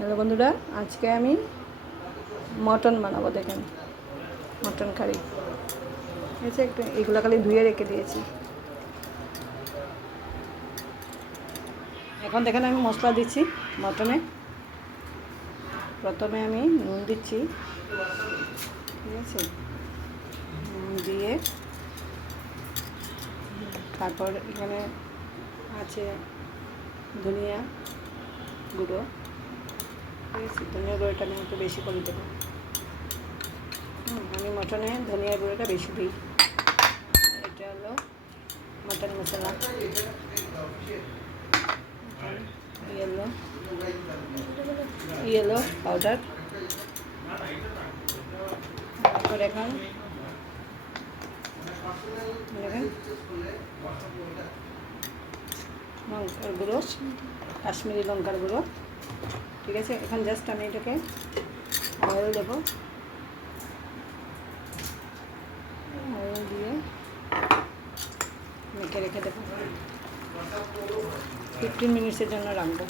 Hello বন্ধুরা, আজকে আমি মটন বানাবো। দেখেন, মটন কারি। ঠিক আছে, একটু এগুলো খালি ধুয়ে রেখে দিয়েছি। এখন দেখেন আমি মশলা দিচ্ছি মটনে। প্রথমে আমি নুন দিচ্ছি, ঠিক আছে, নুন দিয়ে তারপর এখানে আছে ধনিয়া গুঁড়ো। ঠিক আছে, ধনিয়া গুঁড়োটা আমি একটু বেশি করে দেবো। আমি মটনে ধনিয়া গুঁড়োটা বেশি দিই। এটা হলো মটন মশলা, ইয়েলো পাউডার। তারপর এখন দেখেন লঙ্কার গুঁড়ো, কাশ্মীরি লঙ্কার গুঁড়ো। ঠিক আছে, এখন জাস্ট আমি এটাকে অয়েল দেবো। অয়েল দিয়ে মেখে রেখে দেবো, 15 মিনিটসের জন্য রাখবো।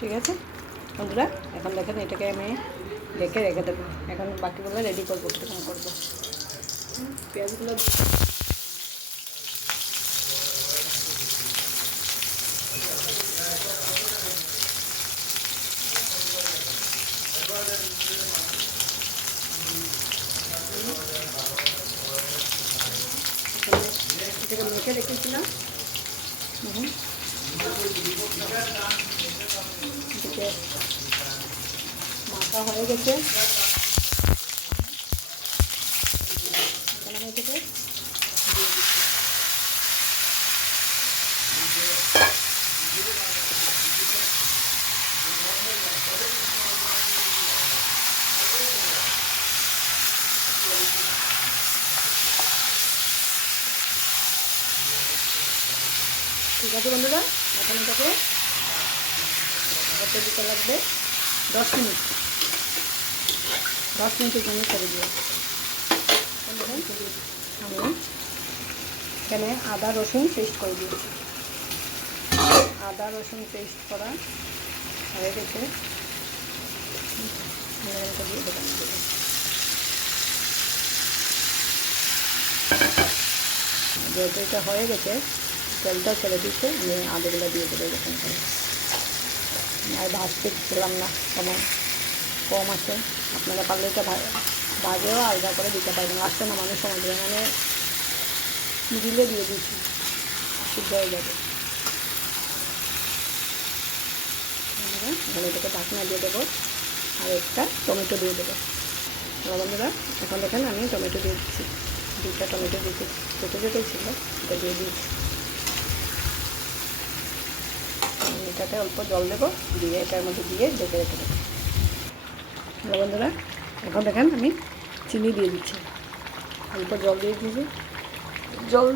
ঠিক আছে বন্ধুরা, এখন দেখেন এটাকে আমি রেখে দেবো। এখন বাকিগুলো রেডি করবো, কেমন করবো। পেঁয়াজগুলো এটাকে মেখে রেখেছিলাম। এটাকে মাখা হয়ে গেছে। এখন আমি এটাকে দিয়ে ঠিক আছে বন্ধুরা, এখন এটাকে করতে দিতে লাগবে 10 মিনিট। 10 মিনিটের জন্য করে দিয়ে আমি এখানে আদা রসুন পেস্ট করে দিয়েছি। আদা রসুন পেস্ট করা হয়ে গেছে। যেহেতু এটা হয়ে গেছে, তেলটা ছেড়ে দিচ্ছে, আমি আলুগুলো দিয়ে দেবো এরকম করে। আর ভাজতে দিলাম না, সময় কম আছে। আপনারা পারলে এটা ভাজেও আলাদা করে দিতে পারবেন, আসতে না মানুষ সময় দেবেন। মানে দিলে দিয়ে দিচ্ছি, সিদ্ধ হয়ে যাবে। এখানে এটাকে ঢাকনা দিয়ে দেবো, আর একটা টমেটো দিয়ে দেবো। বন্ধুরা, এখন দেখেন আমি টমেটো দিয়ে দিচ্ছি। 2টা টমেটো দিচ্ছি, ছোটো ছোটোই ছিল, এটা দিয়ে দিচ্ছি। এটাতে অল্প জল দেবো, দিয়ে এটার মধ্যে দিয়ে ঢেকে রেখে দেবো। বন্ধুরা, এখন দেখেন আমি চিনি দিয়ে দিচ্ছি। অল্প জল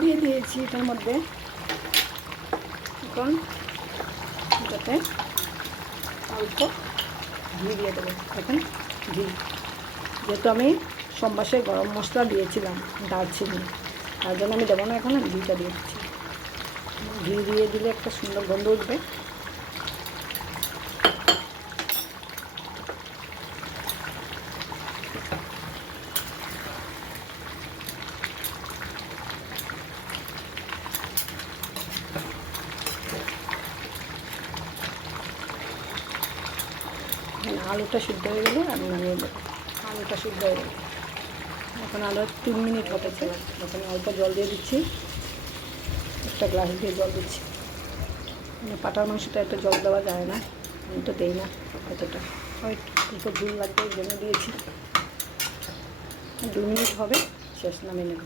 দিয়ে দিয়েছি, এটার মধ্যে। এখন এটাতে অল্প ঘি দিয়ে দেবো। দেখেন ঘি, যেহেতু আমি সম্বাসে গরম মশলা দিয়েছিলাম, দারচিনি, তার জন্য আমি দেবো না, এখন আমি ঘিটা দিয়ে দিচ্ছি। ঘি দিয়ে দিলে একটা সুন্দর গন্ধ উঠবে। আলুটা সিদ্ধ হয়ে গেলে আমি নামিয়ে দেবো। আলুটা সিদ্ধ হয়ে গেল, এখন আলু 3 মিনিট হতেছে। এখন অল্প জল দিয়ে দিচ্ছি, একটা গ্লাস দিয়ে জল দিচ্ছি। মানে পাটার মাংসটা এত জল দেওয়া যায় না, আমি তো দেই না এতটা, অল্প ঝুল লাগবে, এই জন্য দিয়েছি। 2 মিনিট হবে, শেষ নামিয়ে নেব।